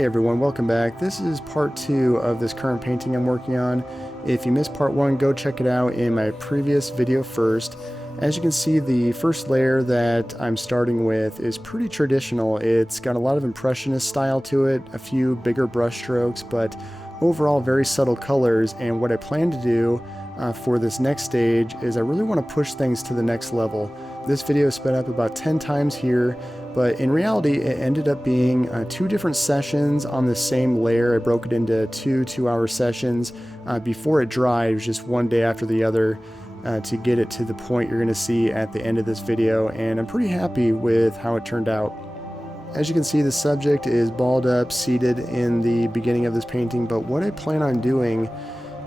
Hey everyone, welcome back. This is part 2 of this current painting I'm working on. If you missed part 1, go check it out in my previous video first. As you can see, the first layer that I'm starting with is pretty traditional. It's got a lot of impressionist style to it, a few bigger brush strokes, but overall very subtle colors. And what I plan to do for this next stage is I really want to push things to the next level. This video is sped up about 10 times here, but in reality it ended up being 2 different sessions on the same layer. I broke it into 2 2-hour sessions. Before it dried, it was just one day after the other to get it to the point you're going to see at the end of this video, and I'm pretty happy with how it turned out. As you can see, the subject is balled up, seated in the beginning of this painting, but what I plan on doing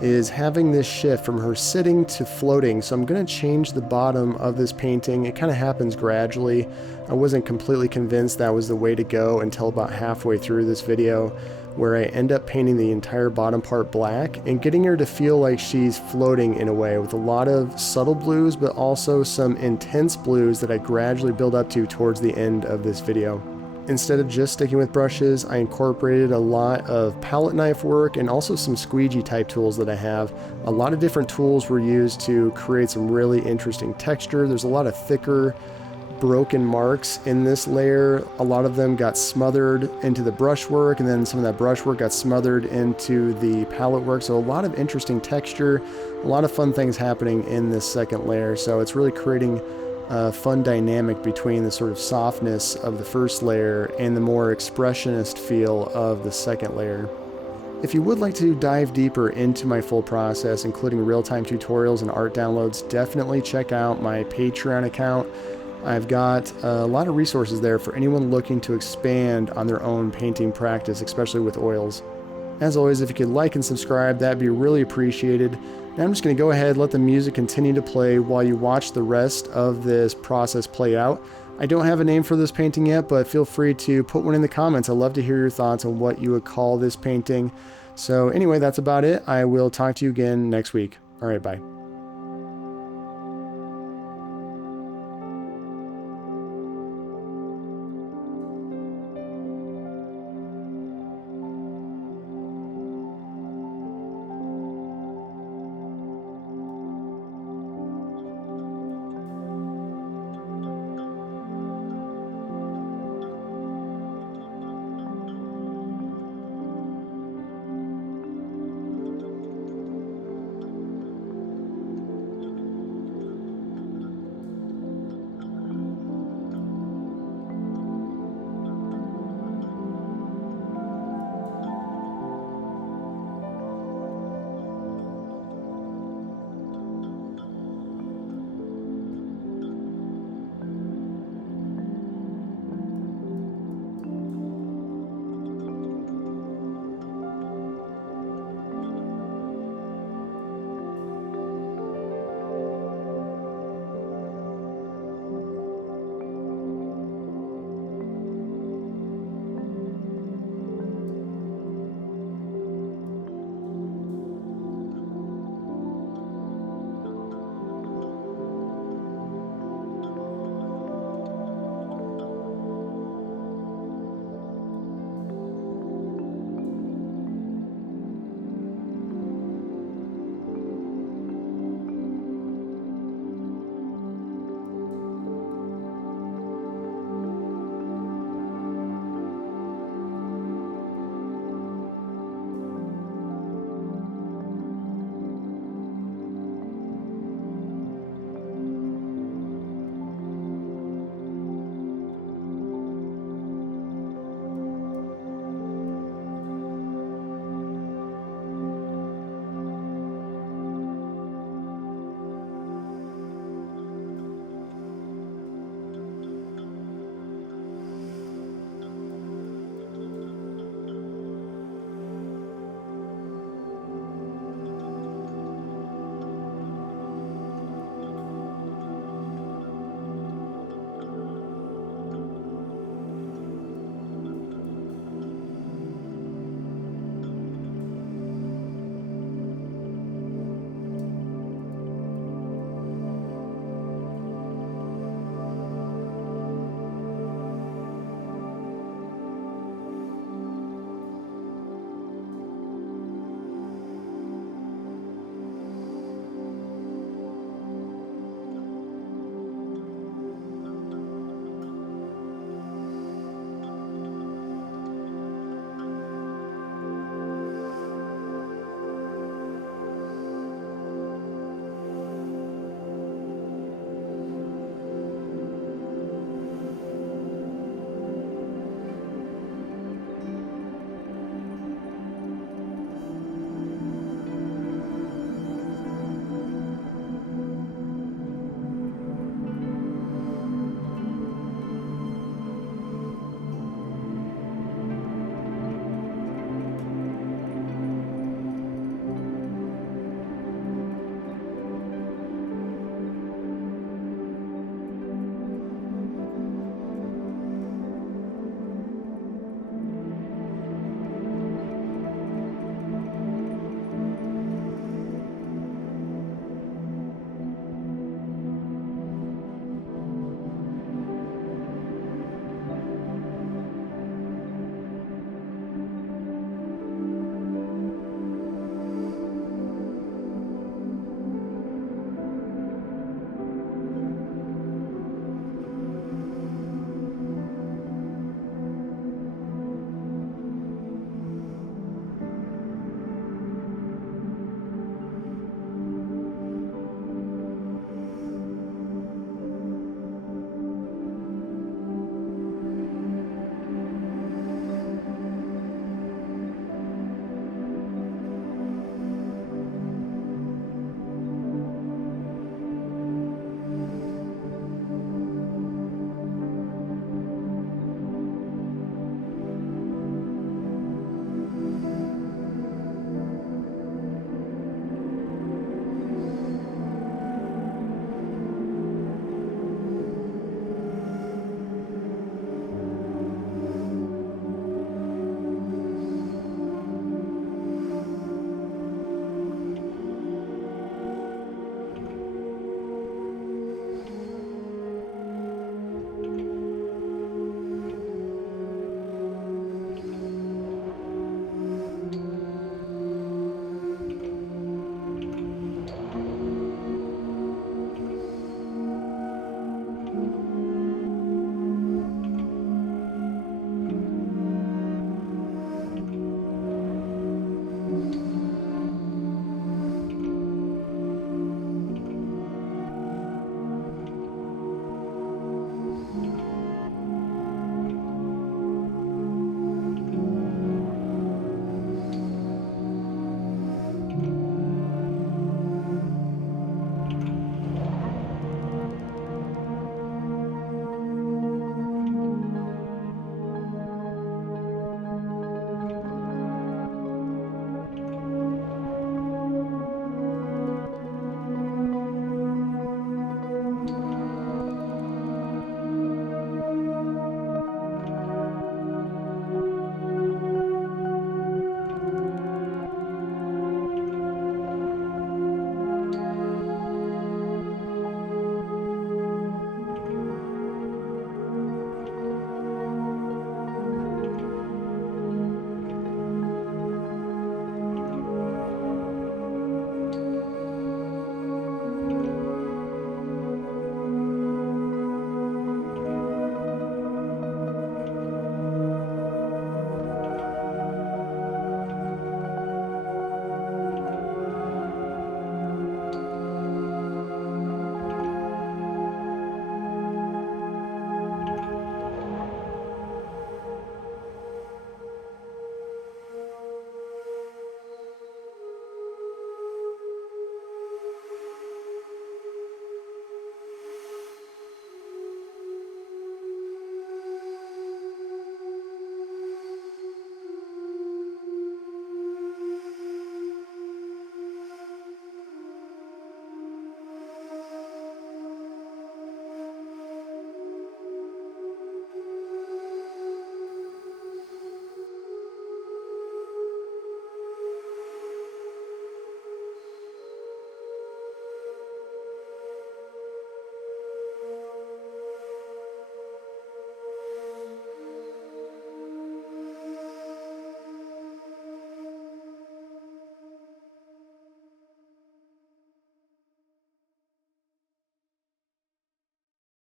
is having this shift from her sitting to floating. So I'm going to change the bottom of this painting. It kind of happens gradually. I wasn't completely convinced that was the way to go until about halfway through this video, where I end up painting the entire bottom part black and getting her to feel like she's floating in a way, with a lot of subtle blues but also some intense blues that I gradually build up to towards the end of this video. Instead of just sticking with brushes, I incorporated a lot of palette knife work and also some squeegee-type tools that I have. A lot of different tools were used to create some really interesting texture. There's a lot of thicker, broken marks in this layer. A lot of them got smothered into the brushwork, and then some of that brushwork got smothered into the palette work. So a lot of interesting texture, a lot of fun things happening in this second layer. So it's really creating a fun dynamic between the sort of softness of the first layer and the more expressionist feel of the second layer. If you would like to dive deeper into my full process, including real-time tutorials and art downloads, definitely check out my Patreon account. I've got a lot of resources there for anyone looking to expand on their own painting practice, especially with oils. As always, if you could like and subscribe, that'd be really appreciated. Now I'm just going to go ahead, let the music continue to play while you watch the rest of this process play out. I don't have a name for this painting yet, but feel free to put one in the comments. I'd love to hear your thoughts on what you would call this painting. So anyway, that's about it. I will talk to you again next week. All right, bye.